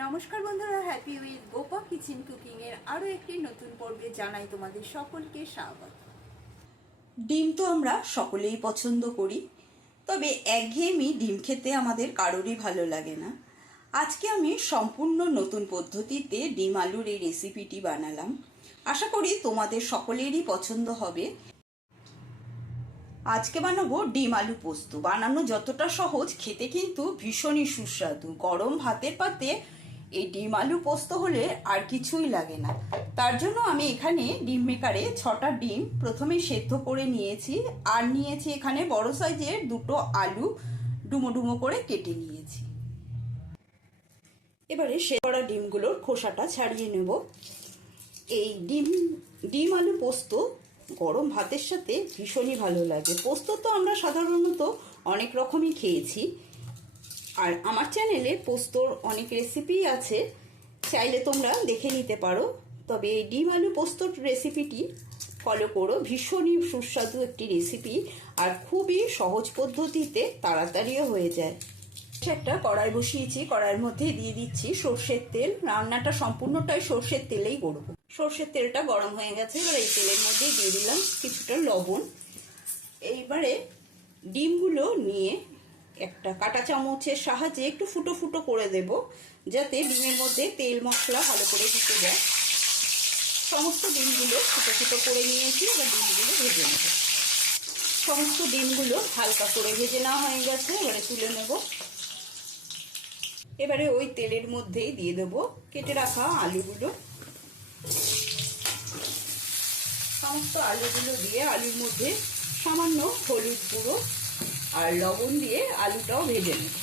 নমস্কার বন্ধুরা, happy with Gopa kitchen cooking এর আরো একটি নতুন পর্বে জানাই তোমাদের সকলকে স্বাগত। ডিম তো আমরা সকলেই পছন্দ করি, তবে একঘেয়েমি ডিম খেতে আমাদের কারোরই ভালো লাগে না। আজকে আমি সম্পূর্ণ নতুন পদ্ধতিতে ডিম আলুর এই রেসিপিটি বানালাম। আশা করি তোমাদের সকলেরই পছন্দ হবে। আজকে বানাবো ডিম আলু পোস্ত। বানানো যতটা সহজ, খেতে কিন্তু ভীষণই সুস্বাদু। গরম ভাতের পাতে এই ডিম আলু পোস্ত হলে আর কিছুই লাগে না। তার জন্য আমি এখানে ডিম মেকারে 6টা ডিম প্রথমে সেদ্ধ করে নিয়েছি, আর নিয়েছি এখানে বড় সাইজের 2টো আলু ডুমো ডুমো করে কেটে নিয়েছি। এবারে সেদ্ধ করা ডিমগুলোর খোসাটা ছাড়িয়ে নেব। এই ডিম আলু পোস্ত গরম ভাতের সাথে ভীষণই ভালো লাগে। পোস্ত তো আমরা সাধারণত অনেক রকমই খেয়েছি, আর আমার চ্যানেলে পোস্তর অনেক রেসিপি আছে, চাইলে তোমরা দেখে নিতে পারো। তবে এই ডিম আলু পোস্তর রেসিপিটি ফলো করো, ভীষণই সুস্বাদু একটি রেসিপি, আর খুবই সহজ পদ্ধতিতে তাড়াতাড়িও হয়ে যায়। একটা কড়াই বসিয়েছি, কড়াইয়ের মধ্যে দিয়ে দিচ্ছি সর্ষের তেল। রান্নাটা সম্পূর্ণটাই সর্ষের তেলেই করব। সর্ষের তেলটা গরম হয়ে গেছে, এবার এই তেলের মধ্যে দিয়ে দিলাম কিছুটা লবণ। এইবারে ডিমগুলো নিয়ে একটা কাঁটা চামচের সাহায্যে একটু ফুটো ফুটো করে দেব, যাতে ডিমের মধ্যে তেল মশলা ভালো করে ঢুকে যায়। সমস্ত ডিমগুলো ফুটো ফুটো করে নিয়েছি, এবার ডিমগুলো ভেজে নেব। সমস্ত ডিমগুলো হালকা করে ভেজে নেওয়া হয়ে গেছে, এবারে তুলে নেব। এবারে ওই তেলের মধ্যেই দিয়ে দেবো কেটে রাখা আলুগুলো। সমস্ত আলুগুলো দিয়ে আলুর মধ্যে সামান্য হলুদ গুঁড়ো আর লবণ দিয়ে আলুটাও ভেজে নেব।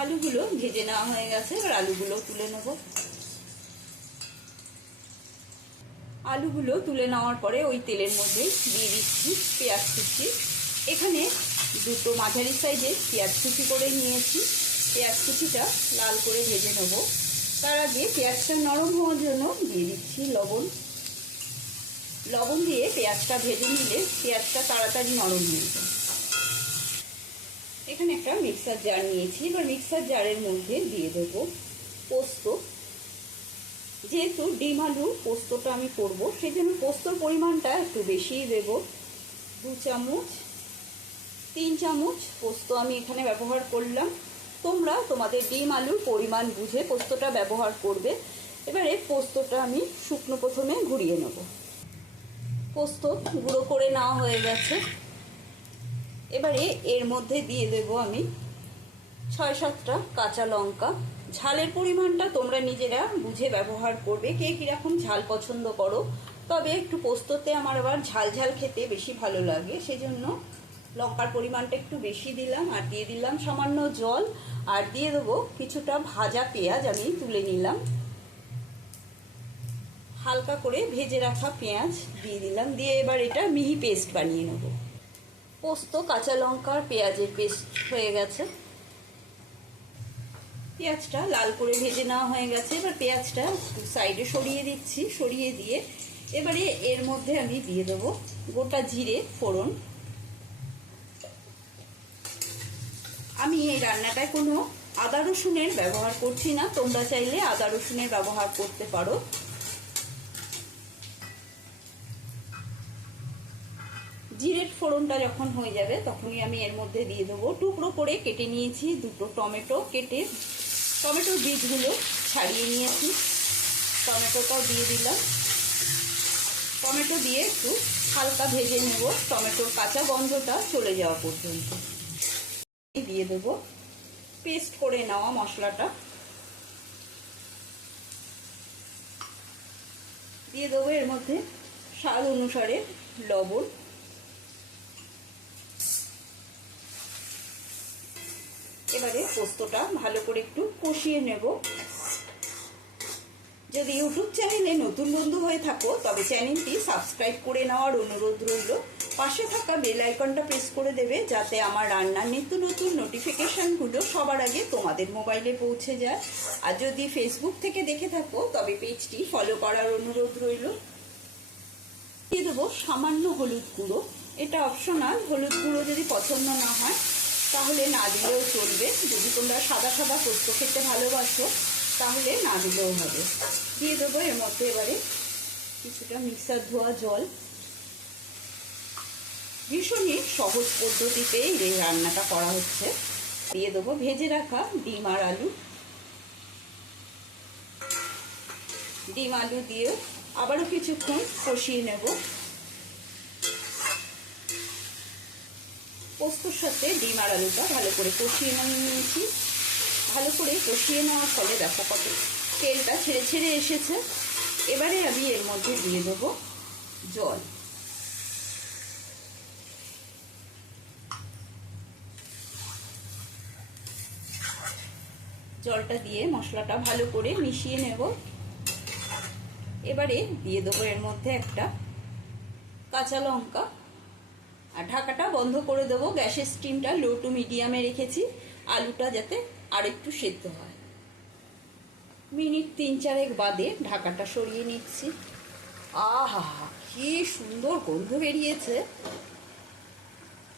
আলুগুলো ভেজে নেওয়া হয়ে গেছে, এবার আলুগুলো তুলে নেব। আলুগুলো তুলে নেওয়ার পরে ওই তেলের মধ্যে দিয়ে দিচ্ছি পেঁয়াজ কুচি। এখানে 2টো মাঝারি সাইজের পেঁয়াজ কুচি করে নিয়েছি। পেঁয়াজ কুচিটা লাল করে ভেজে নেব। তার আগে পেঁয়াজটা নরম হওয়ার জন্য দিয়ে দিচ্ছি লবণ। লবণ দিয়ে পেঁয়াজটা ভেজে নিলে পেঁয়াজটা তাড়াতাড়ি নরম হয়ে যায়। এখানে একটা মিক্সার জার নিয়েছি, এবার মিক্সার জারের মধ্যে দিয়ে দেবো পোস্ত। যেহেতু ডিম আলু পোস্তটা আমি করব, সেই জন্য পোস্তর পরিমাণটা একটু বেশিই দেব। 2 চামচ 3 চামচ পোস্ত আমি এখানে ব্যবহার করলাম। তোমরা তোমাদের ডিম আলুর পরিমাণ বুঝে পোস্তটা ব্যবহার করবে। এবারে পোস্তটা আমি শুকনো প্রথমে ঘুরিয়ে নেব। পোস্ত গুঁড়ো করে নেওয়া হয়ে গেছে। এবারে এর মধ্যে দিয়ে দেব আমি 6-7টা কাঁচা লঙ্কা। ঝালের পরিমাণটা তোমরা নিজেরা বুঝে ব্যবহার করবে, কে কীরকম ঝাল পছন্দ করো। তবে একটু পোস্ততে আমার আবার ঝাল ঝাল খেতে বেশি ভালো লাগে, সেই জন্য লঙ্কার পরিমাণটা একটু বেশি দিলাম। আর দিয়ে দিলাম সামান্য জল, আর দিয়ে দেবো কিছুটা ভাজা পেঁয়াজ আমি তুলে নিলাম। হালকা করে ভেজে রাখা পেঁয়াজ দিয়ে দিলাম, দিয়ে এবার এটা মিহি পেস্ট বানিয়ে নেব। পোস্ত কাঁচা লঙ্কার পেঁয়াজের পেস্ট হয়ে গেছে। পেঁয়াজটা লাল করে ভেজে নেওয়া হয়ে গেছে, এবার পেঁয়াজটা সাইডে সরিয়ে দিচ্ছি। সরিয়ে দিয়ে এবারে এর মধ্যে আমি দিয়ে দেবো গোটা জিরে ফোড়ন। আমি এই রান্নাটায় কোনো আদা রসুনের ব্যবহার করছি না, তোমরা চাইলে আদা রসুনের ব্যবহার করতে পারো। জিরের ফোড়নটা যখন হয়ে যাবে তখনই আমি এর মধ্যে দিয়ে দেবো টুকরো করে কেটে নিয়েছি 2টো টমেটো। কেটে টমেটোর বীজগুলো ছাড়িয়ে নিয়েছি, টমেটোটাও দিয়ে দিলাম। টমেটো দিয়ে একটু হালকা ভেজে নেব, টমেটোর কাঁচা গন্ধটা চলে যাওয়া পর্যন্ত। দিয়ে দেবো পেস্ট করে নেওয়া মশলাটা। দিয়ে দেবো এর মধ্যে স্বাদ অনুসারে লবণ। এবারে পোস্তটা ভালো করে একটু কষিয়ে নেব। যদি ইউটিউব চ্যানেলে নতুন বন্ধু হয়ে থাকো তবে চ্যানেলটি সাবস্ক্রাইব করে নেওয়ার অনুরোধ রইল। পাশে থাকা বেল আইকনটা প্রেস করে দেবে, যাতে আমার রান্নার নিত্য নতুন নোটিফিকেশানগুলো সবার আগে তোমাদের মোবাইলে পৌঁছে যায়। আর যদি ফেসবুক থেকে দেখে থাকো তবে পেজটি ফলো করার অনুরোধ রইল। দিয়ে দেবো সামান্য হলুদ গুঁড়ো, এটা অপশনাল। হলুদ গুঁড়ো যদি পছন্দ না হয় তাহলে না দিলেও চলবে। যদি তোমরা সাদা সাদা পোস্ত খেতে ভালোবাসো তাহলে না দিলেও হবে। দিয়ে দেবো এর মধ্যে এবারে কিছুটা মিক্সার ধোয়া জল। ভীষণই সহজ পদ্ধতিতে এই রান্নাটা করা হচ্ছে। দিয়ে দেবো ভেজে রাখা ডিম আর আলু। ডিম আলু দিয়ে আবারও কিছুক্ষণ কষিয়ে নেব। পোস্তর সাথে ডিম আর আলুটা ভালো করে কষিয়ে নিয়েছি। ভালো করে কষিয়ে নেওয়ার ফলে দেখো কত তেলটা ছেড়ে ছেড়ে এসেছে। এবারে আমি এর মধ্যে দিয়ে দেবো জল। জলটা দিয়ে মশলাটা ভালো করে মিশিয়ে নেব। এবারে দিয়ে দেবো এর মধ্যে একটা কাঁচা লঙ্কা আর ঢাকাটা বন্ধ করে দেবো। গ্যাসের স্টিমটা লো টু মিডিয়ামে রেখেছি, আলুটা যাতে আরেকটু সেদ্ধ হয়। মিনিট 3-4 বাদে ঢাকাটা সরিয়ে নিচ্ছি। আহা, কি সুন্দর গন্ধ বেরিয়েছে,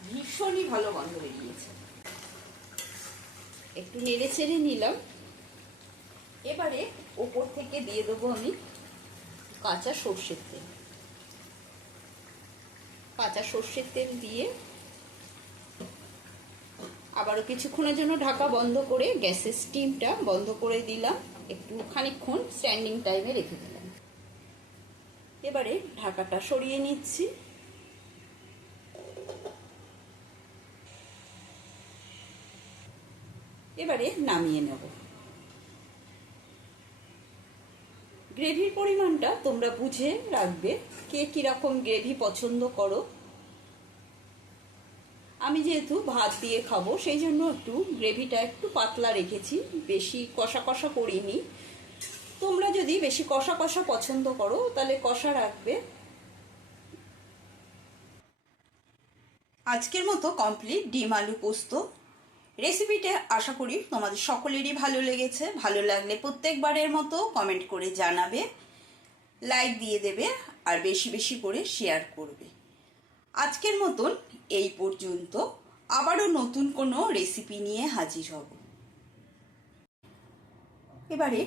ভীষণই ভালো গন্ধ বেরিয়েছে। একটু নেড়ে চেড়ে নিলাম। এবারে ওপর থেকে দিয়ে দেবো আমি কাঁচা সর্ষের তেল। কাঁচা সর্ষের তেল দিয়ে আবারও কিছুক্ষণের জন্য ঢাকা বন্ধ করে গ্যাসের স্টিমটা বন্ধ করে দিলাম। একটু খানিকক্ষণ স্ট্যান্ডিং টাইমে রেখে দিলাম। এবারে ঢাকাটা সরিয়ে নিচ্ছি। এবারে নামিয়ে নেব। গ্রেভির পরিমাণটা তোমরা বুঝে রাখবে, কে কিরকম গ্রেভি পছন্দ করো। আমি যেহেতু ভাত দিয়ে খাবো সেই জন্য একটু গ্রেভিটা একটু পাতলা রেখেছি, বেশি কষা কষা করিনি। তোমরা যদি বেশি কষা কষা পছন্দ করো তাহলে কষা রাখবে। আজকের মতো কমপ্লিট ডিম আলু পোস্ত রেসিপিটা আশা করি তোমাদের সকলেরই ভালো লেগেছে। ভালো লাগলে প্রত্যেকবারের মতো কমেন্ট করে জানাবে, লাইক দিয়ে দেবে আর বেশি বেশি করে শেয়ার করবে। আজকের মতন এই পর্যন্ত। আবারও নতুন কোনো রেসিপি নিয়ে হাজির হব। এবারে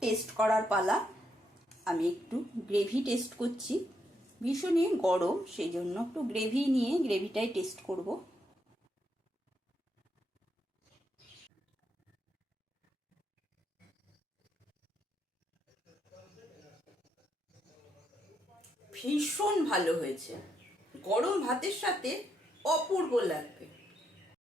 টেস্ট করার পালা। আমি একটু গ্রেভি টেস্ট করছি, ভীষণই গরম সেই জন্য একটু গ্রেভি নিয়ে গ্রেভিটাই টেস্ট করব। ভীষণ ভালো হয়েছে, গরম ভাতের সাথে অপূর্ব লাগবে।